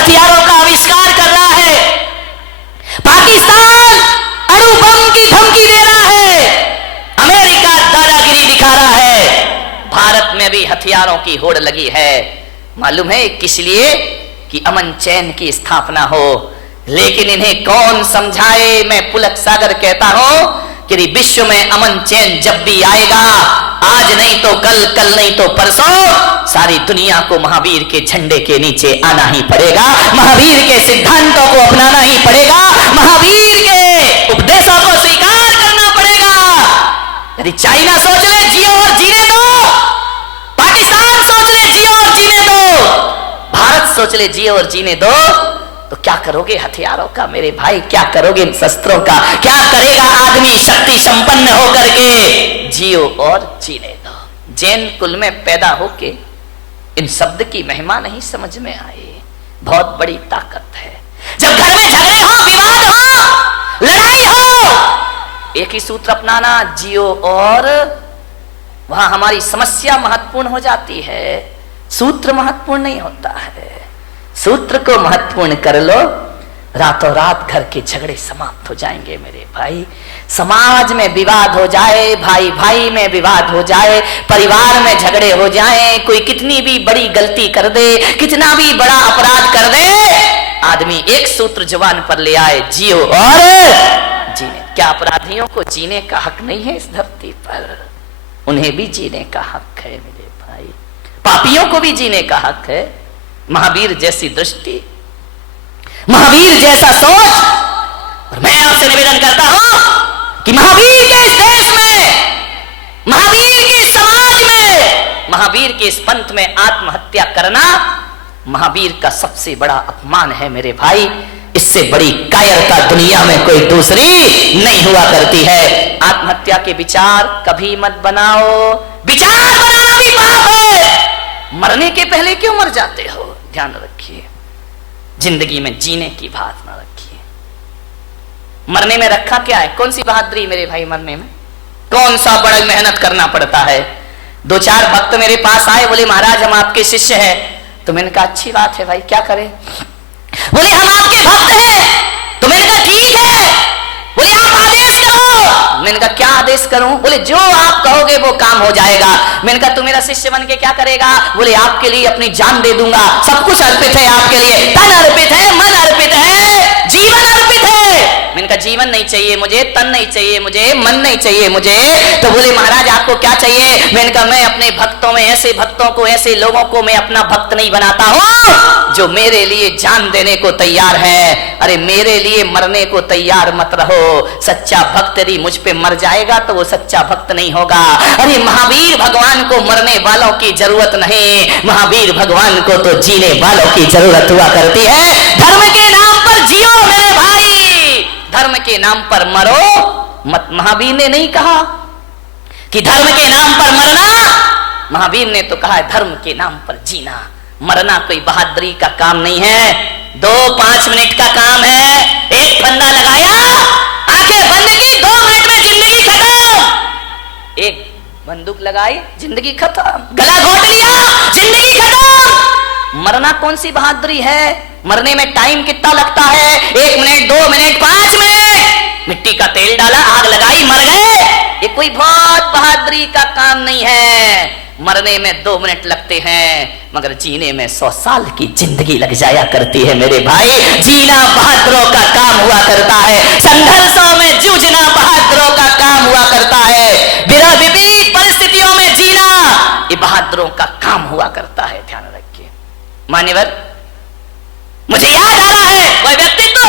हथियारों का आविष्कार कर रहा है। पाकिस्तान अणु बम की धमकी दे रहा है, अमेरिका दादागिरी दिखा रहा है, भारत में भी हथियारों की होड़ लगी है। मालूम है किस लिए? कि अमन चैन की स्थापना हो। लेकिन इन्हें कौन समझाए? मैं पुलक सागर कहता हूं कि विश्व में अमन चैन जब भी आएगा, आज नहीं तो कल, कल नहीं तो परसों, सारी दुनिया को महावीर के झंडे के नीचे आना ही पड़ेगा, महावीर के सिद्धांतों को अपनाना ही पड़ेगा, महावीर के उपदेशों को स्वीकार करना पड़ेगा। यदि चाइना सोच ले जियो और जीने दो, पाकिस्तान सोच ले जियो और जीने दो, भारत सोच ले जियो और जीने दो, तो क्या करोगे हथियारों का मेरे भाई? क्या करोगे इन शस्त्रों का? क्या करेगा आदमी शक्ति संपन्न होकर के? जियो और जीने दो। जैन कुल में पैदा होके इन शब्द की महिमा नहीं समझ में आई। बहुत बड़ी ताकत है। जब घर में झगड़े हो, विवाद हो, लड़ाई हो, एक ही सूत्र अपनाना, जियो और, वहां हमारी समस्या महत्वपूर्ण हो जाती है, सूत्र महत्वपूर्ण नहीं होता है। सूत्र को महत्वपूर्ण कर लो, रातों रात घर के झगड़े समाप्त हो जाएंगे मेरे भाई। समाज में विवाद हो जाए, भाई भाई में विवाद हो जाए, परिवार में झगड़े हो जाए, कोई कितनी भी बड़ी गलती कर दे, कितना भी बड़ा अपराध कर दे, आदमी एक सूत्र जुबान पर ले आए, जियो और जीने। क्या अपराधियों को जीने का हक नहीं है इस धरती पर? उन्हें भी जीने का हक है मेरे भाई, पापियों को भी जीने का हक है। महावीर जैसी दृष्टि, महावीर जैसा सोच। और मैं आपसे निवेदन करता हूं कि महावीर के इस देश में, महावीर के इस समाज में, महावीर के इस पंथ में आत्महत्या करना महावीर का सबसे बड़ा अपमान है मेरे भाई। इससे बड़ी कायरता दुनिया में कोई दूसरी नहीं हुआ करती है। आत्महत्या के विचार कभी मत बनाओ, विचार बनाना भी पाप है। मरने के पहले क्यों मर जाते हो? ध्यान रखिए, जिंदगी में जीने की बात ना रखिए। मरने में रखा क्या है? कौन सी बहादुरी मेरे भाई मरने में? कौन सा बड़ा मेहनत करना पड़ता है। दो चार भक्त मेरे पास आए, बोले महाराज हम आपके शिष्य हैं। तो मैंने कहा अच्छी बात है भाई, क्या करें? बोले हम आपके भक्त हैं। तो मैंने कहा ठीक है। बोले आप आदेश करो। मैंने कहा क्या आदेश करूं? बोले जो आप कहोगे वो काम हो जाएगा। मैंने कहा तू मेरा शिष्य बन के क्या करेगा? बोले आपके लिए अपनी जान दे दूंगा, सब कुछ अर्पित है आपके लिए, तन अर्पित है, मन अर्पित है, जीवन अर्पित है। मैंने कहा जीवन नहीं चाहिए मुझे, तन नहीं चाहिए मुझे, मन नहीं चाहिए मुझे। तो बोले महाराज आपको क्या चाहिए? मैंने कहा मैं अपने भक्तों में ऐसे भक्तों को, ऐसे लोगों को मैं अपना भक्त नहीं बनाता हूं जो मेरे लिए जान देने को तैयार है। अरे मेरे लिए मरने को तैयार मत रहो। सच्चा भक्त यदि मुझ पे मर जाएगा तो वो सच्चा भक्त नहीं होगा। अरे महावीर भगवान को मरने वालों की जरूरत नहीं, महावीर भगवान को तो जीने वालों की जरूरत हुआ करती है। धर्म के नाम पर जियो मेरे भाई, धर्म के नाम पर मरो मत। महावीर ने नहीं कहा कि धर्म के नाम पर मरना, महावीर ने तो कहा है धर्म के नाम पर जीना। मरना कोई बहादुरी का काम नहीं है, 2-5 मिनट का काम है। एक फंदा लगाया, आंखें बंद की, 2 मिनट में जिंदगी खत्म। एक बंदूक लगाई, जिंदगी खत्म। गला घोट लिया, जिंदगी खत्म। मरना कौन सी बहादुरी है? मरने में टाइम कितना लगता है? 1 मिनट, 2 मिनट, 5 मिनट। मिट्टी का तेल डाला, आग लगाई, मर गए। ये कोई बहुत बहादुरी का काम नहीं है। मरने में 2 मिनट लगते हैं, मगर जीने में 100 साल की जिंदगी लग जाया करती है मेरे भाई। जीना बहादुरों का काम हुआ करता है, संघर्षों में जूझना बहादुरों का काम हुआ करता है, विपरीत परिस्थितियों में जीना ये बहादुरों का काम हुआ करता है। ध्यान रखिए मान्यवर, मुझे याद आ रहा है वह व्यक्तित्व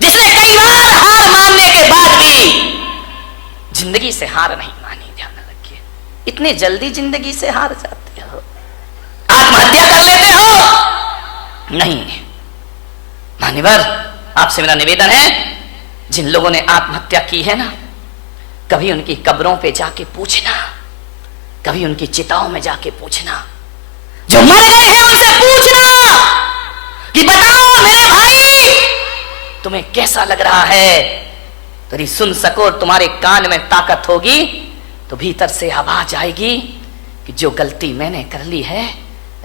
जिसने कई बार हार मानने के बाद भी जिंदगी से हार नहीं मानी। ध्यान रखिए, इतने जल्दी जिंदगी से हार जाते हो, आत्महत्या कर लेते हो नहीं। मान्यवर, आपसे मेरा निवेदन है, जिन लोगों ने आत्महत्या की है ना, कभी उनकी कब्रों पे जाके पूछना, कभी उनकी चिताओं में जाके पूछना, जो मर गए हैं उनसे पूछना कि बताओ मेरे भाई तुम्हें कैसा लग रहा है। तो सुन सको, तुम्हारे कान में ताकत होगी तो भीतर से आवाज आएगी कि जो गलती मैंने कर ली है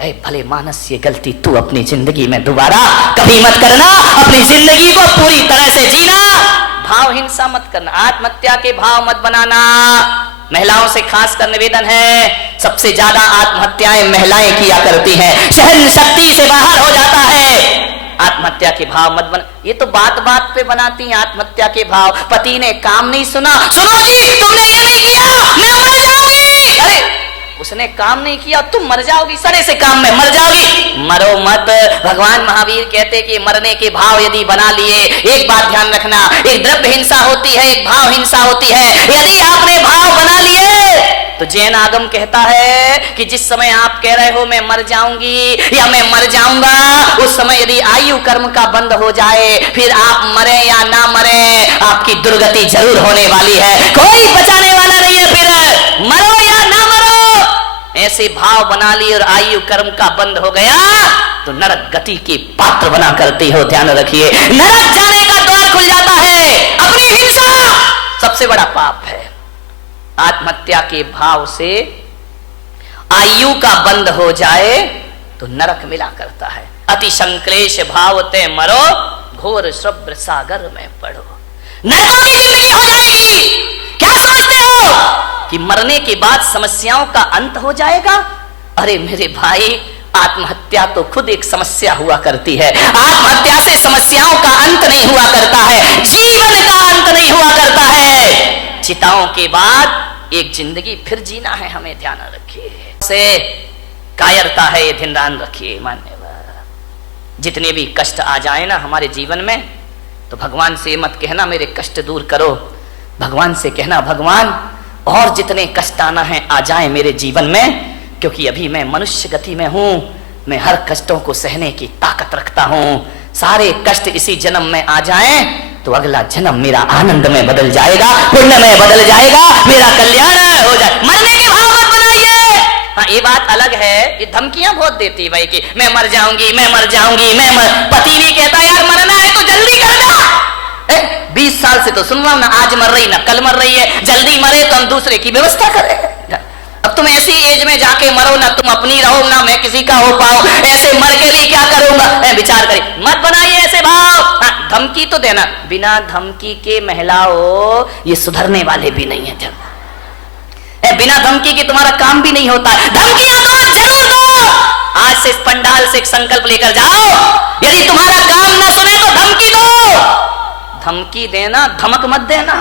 ऐ भले मानस, ये गलती तू अपनी जिंदगी में दोबारा कभी मत करना। अपनी जिंदगी को पूरी तरह से जीना, भाव हिंसा मत करना, आत्महत्या के भाव मत बनाना। महिलाओं से खास कर निवेदन है, सबसे ज्यादा आत्महत्याएं महिलाएं किया करती हैं, सहन शक्ति से बाहर हो जाता है। आत्महत्या के भाव मत बना। ये तो बात बात पे बनाती हैं आत्महत्या के भाव। पति ने काम नहीं सुना, सुनो जी तुमने ये नहीं किया मैं मर जाऊंगी। अरे उसने काम नहीं किया, तुम मर जाओगी, सड़े से काम में मर जाओगी। मरो मत। भगवान महावीर कहते कि मरने के भाव यदि बना लिए, एक बात ध्यान रखना, एक द्रव्य हिंसा होती है, एक भाव हिंसा होती है। यदि आपने भाव बना लिए तो जैन आगम कहता है कि जिस समय आप कह रहे हो मैं मर जाऊंगी या मैं मर जाऊंगा, उस समय यदि आयु कर्म का बंद हो जाए, फिर आप मरे या ना मरे, आपकी दुर्गति जरूर होने वाली है। कोई बचाने वाला नहीं है। फिर मरो या ना मरो, ऐसे भाव बना लिए और आयु कर्म का बंद हो गया तो नरक गति के पात्र बना करती हो। ध्यान रखिए, नरक जाने का द्वार खुल जाता है। अपनी हिंसा सबसे बड़ा पाप है। आत्महत्या के भाव से आयु का बंद हो जाए तो नरक मिला करता है। अति संक्लेश भाव ते मरो, घोर शुभ्र सागर में पड़ो। नरकों की जिंदगी हो जाएगी। क्या समझते हो कि मरने के बाद समस्याओं का अंत हो जाएगा? अरे मेरे भाई, आत्महत्या तो खुद एक समस्या हुआ करती है। आत्महत्या से समस्याओं का अंत नहीं हुआ करता है, जीवन का अंत नहीं हुआ करता है। चिताओं के बाद एक जिंदगी फिर जीना है, हमें ध्यान रखिए। से कायरता है, ये ध्यान रखिए। मान्यवर, जितने भी कष्ट आ जाए ना हमारे जीवन में, तो भगवान से मत कहना मेरे कष्ट दूर करो। भगवान से कहना भगवान और जितने कष्ट आना है आ जाए मेरे जीवन में, क्योंकि अभी मैं मनुष्य गति में हूं, मैं हर कष्टों को सहने की ताकत रखता हूं। सारे कष्ट इसी जन्म में आ जाएं तो अगला जन्म मेरा आनंद में बदल जाएगा, पुण्य में बदल जाएगा, मेरा कल्याण हो जाए। मरने के भाव मत बनाइए। हाँ, ये बात अलग है, ये धमकियां बहुत देती है भाई कि मैं मर जाऊंगी, मैं मर जाऊंगी, पति भी कहता है यार मरना है तो जल्दी करना। 20 साल से तो सुन रहा हूं ना, आज मर रही ना कल मर रही है, जल्दी मरे तो हम दूसरे की व्यवस्था करें। अब तुम ऐसी एज में जाके मरो ना, तुम अपनी रहो ना मैं किसी का हो पाऊं, ऐसे मर के भी क्या करूंगा, विचार करिए। मत बनाइए ऐसे भाव। हाँ, धमकी तो देना, बिना धमकी के महिलाओं ये सुधरने वाले भी नहीं है। बिना धमकी के तुम्हारा काम भी नहीं होता है। धमकियां दो, जरूर दो। आज से इस पंडाल से एक संकल्प लेकर जाओ, यदि तुम्हारा काम ना सुने तो धमकी दो। धमकी देना, धमक मत देना,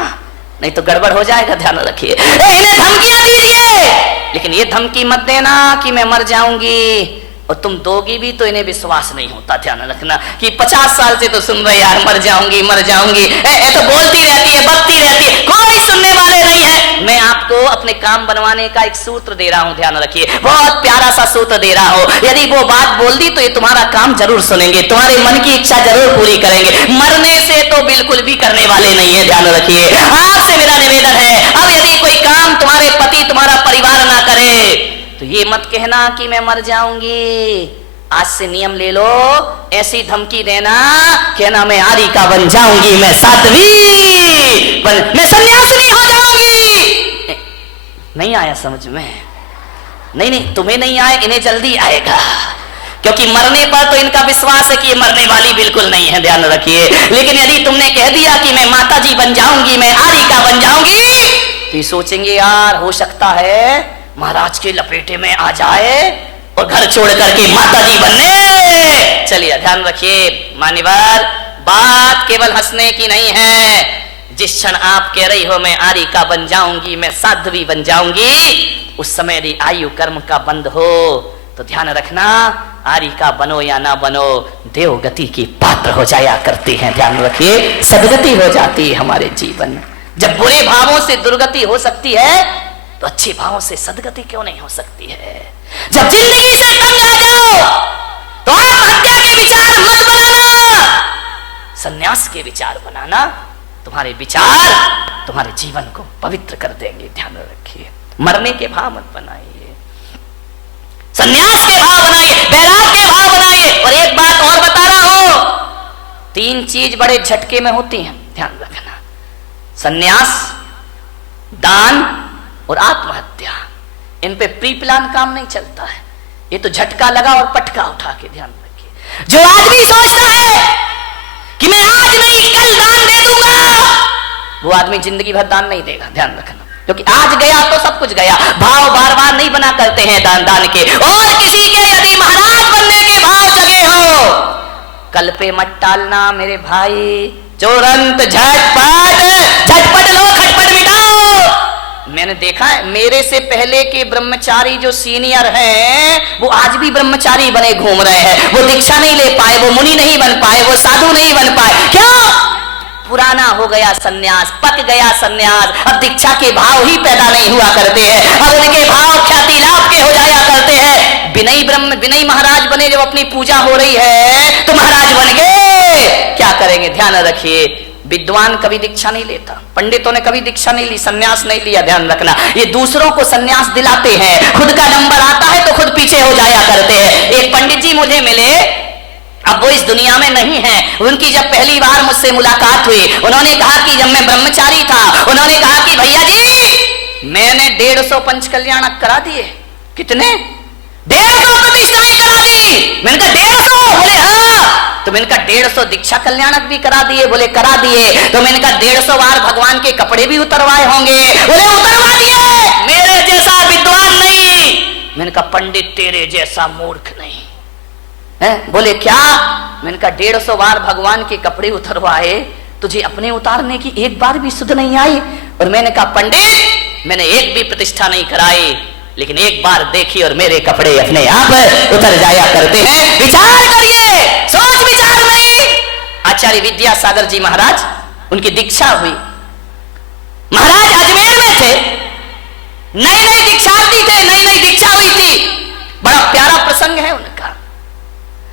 नहीं तो गड़बड़ हो जाएगा। ध्यान रखिए, इन्हें धमकियां दीजिए, लेकिन ये धमकी मत देना कि मैं मर जाऊंगी, और तुम दोगी भी तो इन्हें विश्वास नहीं होता। ध्यान रखना कि 50 साल से तो सुन रहे यार मर जाऊंगी मर जाऊंगी, ये तो बोलती रहती है, बकती रहती है, कोई सुनने वाले नहीं है। मैं आपको अपने काम बनवाने का एक सूत्र दे रहा हूं, ध्यान रखिए, बहुत प्यारा सा सूत्र दे रहा हूं। यदि वो बात बोल दी तो ये तुम्हारा काम जरूर सुनेंगे, तुम्हारे मन की इच्छा जरूर पूरी करेंगे। मरने से तो बिल्कुल भी करने वाले नहीं है। ध्यान रखिए, आपसे मेरा निवेदन है, अब यदि कोई काम तुम्हारे पति तुम्हारा परिवार ना करे तो ये मत कहना कि मैं मर जाऊंगी। आज से नियम ले लो, ऐसी धमकी देना, कहना मैं आरी का बन जाऊंगी, मैं साध्वी, मैं सन्यासिनी हो जाऊंगी। नहीं आया समझ में? नहीं, तुम्हें नहीं आए, इन्हें जल्दी आएगा, क्योंकि मरने पर तो इनका विश्वास है कि ये मरने वाली बिल्कुल नहीं है। ध्यान रखिए, लेकिन यदि तुमने कह दिया कि मैं माता जी बन जाऊंगी, मैं आरी का बन जाऊंगी, तो ये सोचेंगे यार हो सकता है महाराज के लपेटे में आ जाए और घर छोड़ करके माता जी बनने। चलिए ध्यान रखिए मान्यवर, बात केवल हंसने की नहीं है। जिस क्षण आप कह रही हो मैं आरी का बन जाऊंगी, मैं साध्वी बन जाऊंगी, उस समय यदि आयु कर्म का बंद हो तो ध्यान रखना, आरी का बनो या ना बनो, देवगति की पात्र हो जाया करती हैं। ध्यान रखिए, सदगति हो जाती है हमारे जीवन में। जब बुरे भावों से दुर्गति हो सकती है तो अच्छे भावों से सदगति क्यों नहीं हो सकती है? जब जिंदगी से तंग आ जाओ तो आत्महत्या के विचार मत बनाना, संन्यास के विचार बनाना। तुम्हारे विचार तुम्हारे जीवन को पवित्र कर देंगे। ध्यान रखिए, मरने के भाव मत बनाइए, संन्यास के भाव बनाइए, वैराग के भाव बनाइए। और एक बात और बता रहा हूं, 3 चीज बड़े झटके में होती हैं, ध्यान रखना, संन्यास, दान और आत्महत्या। इन पे प्री प्लान काम नहीं चलता है। ये तो झटका लगा और पटका उठा के ध्यान रखिए। जो आदमी सोचता है कि मैं आज नहीं कल दान दे दूंगा, वो आदमी जिंदगी भर दान नहीं देगा, ध्यान रखना। क्योंकि आज गया तो सब कुछ गया। भाव बार बार नहीं बना करते हैं दान के। और किसी के यदि महाराज बनने के भाव जगे हो, कल पे मत टालना मेरे भाई। तुरंत झटपट लो, खटपट मिटाओ। मैंने देखा है मेरे से पहले के ब्रह्मचारी जो सीनियर हैं, वो आज भी ब्रह्मचारी बने घूम रहे हैं। वो दीक्षा नहीं ले पाए, वो मुनि नहीं बन पाए, वो साधु नहीं बन पाए। क्यों? पुराना हो गया सन्यास, पक गया सन्यास। अब दीक्षा के भाव ही पैदा नहीं हुआ करते हैं। अब उनके भाव ख्याति लाभ के हो जाया करते हैं। विनय महाराज बने, जब अपनी पूजा हो रही है तो महाराज बन गए। क्या करेंगे? ध्यान रखिए, विद्वान कभी दीक्षा नहीं लेता, पंडितों ने कभी दीक्षा नहीं ली, सन्यास नहीं लिया। ध्यान रखना, ये दूसरों को सन्यास दिलाते हैं। खुद का नंबर आता है तो खुद पीछे हो जाया करते हैं। एक पंडित जी मुझे मिले, अब वो इस दुनिया में नहीं है। उनकी जब पहली बार मुझसे मुलाकात हुई, उन्होंने कहा कि जब मैं ब्रह्मचारी था, उन्होंने कहा कि भैया जी मैंने 150 पंच कल्याणक करा दिए। कितने? 150 प्रतिष्ठाएं करा दी। मैंने कहा 150? बोले हाँ। तो मैंने कहा 150 दीक्षा कल्याणक भी करा दिए? बोले करा दिए। तो मैंने कहा 150 बार भगवान के कपड़े भी उतरवाए होंगे? बोले उतरवा दिए। मेरे जैसा विद्वान नहीं। मैंने कहा पंडित तेरे जैसा मूर्ख नहीं है। बोले क्या? मैंने कहा 150 बार भगवान के कपड़े उतरवाए, तुझे अपने उतारने की एक बार भी सुध नहीं आई? और मैंने कहा पंडित मैंने एक भी प्रतिष्ठा नहीं कराई, लेकिन एक बार देखी और मेरे कपड़े अपने आप उतर जाया करते हैं। विचार करिए, सोच विचार नहीं। आचार्य विद्यासागर जी महाराज, उनकी दीक्षा हुई। महाराज अजमेर में थे, नई नई दीक्षार्थी थे, नई नई दीक्षा हुई थी। बड़ा प्यारा प्रसंग है उनका।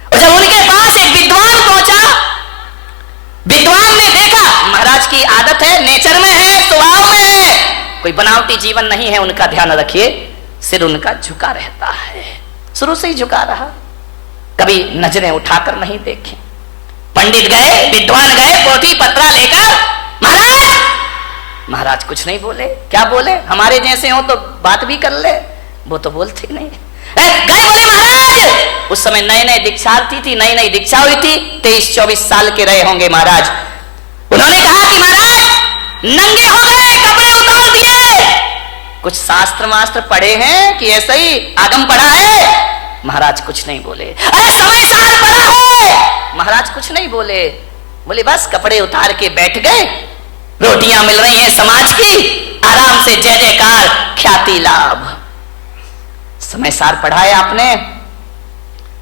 और जब उनके पास एक विद्वान पहुंचा, विद्वान ने देखा महाराज की आदत है, नेचर में है, स्वभाव में है, कोई बनावटी जीवन नहीं है उनका। ध्यान रखिए, सिर उनका झुका रहता है, शुरू से ही झुका रहा, कभी नजरें उठाकर नहीं देखे। पंडित गए, विद्वान गए, पोथी पत्रा लेकर, महाराज कुछ नहीं बोले। क्या बोले? हमारे जैसे हो तो बात भी कर ले, वो तो बोलते नहीं। गए, बोले महाराज, उस समय नए नए दीक्षार्थी थी, नई नई दीक्षा हुई थी, 23-24 साल के रहे होंगे महाराज। उन्होंने कहा कि महाराज नंगे हो गए, कपड़े उतार दिए, कुछ शास्त्र मास्त्र पढ़े हैं कि ऐसे ही आगम पढ़ा है? महाराज कुछ नहीं बोले। अरे समय सार पढ़ा है? महाराज कुछ नहीं बोले। बोले बस कपड़े उतार के बैठ गए, रोटियां मिल रही हैं समाज की, आराम से जय जयकार, ख्याति लाभ। समय सार पढ़ाया आपने?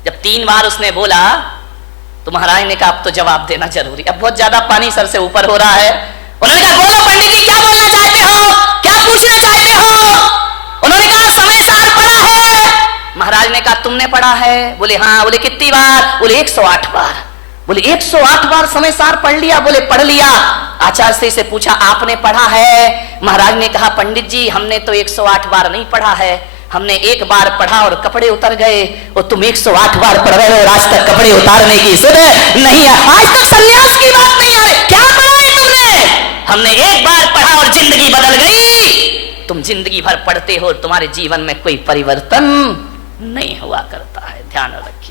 जब 3 बार उसने बोला तो महाराज ने कहा अब तो जवाब देना जरूरी, अब बहुत ज्यादा पानी सर से ऊपर हो रहा है। उन्होंने कहा बोलो पंडित जी, क्या बोलना चाहते हो, क्या पूछना चाहते हो? उन्होंने कहा समय सार पढ़ा है। महाराज ने कहा तुमने पढ़ा है? बोले हाँ। बोले कितनी बार? बोले 108 बार। बोले 108 बार समय सार पढ़ लिया? बोले पढ़ लिया। आचार्य से पूछा आपने पढ़ा है? महाराज ने कहा पंडित जी हमने तो 108 बार नहीं पढ़ा है, हमने एक बार पढ़ा और कपड़े उतर गए, और तुम 108 बार पढ़ रहे हो, आज तक कपड़े उतारने की सुध नहीं है, आज तक संन्यास की बात नहीं है। क्या पढ़ा है तुमने? हमने एक बार पढ़ा और जिंदगी बदल गई। तुम जिंदगी भर पढ़ते हो, तुम्हारे जीवन में कोई परिवर्तन नहीं हुआ करता है। ध्यान रखिए।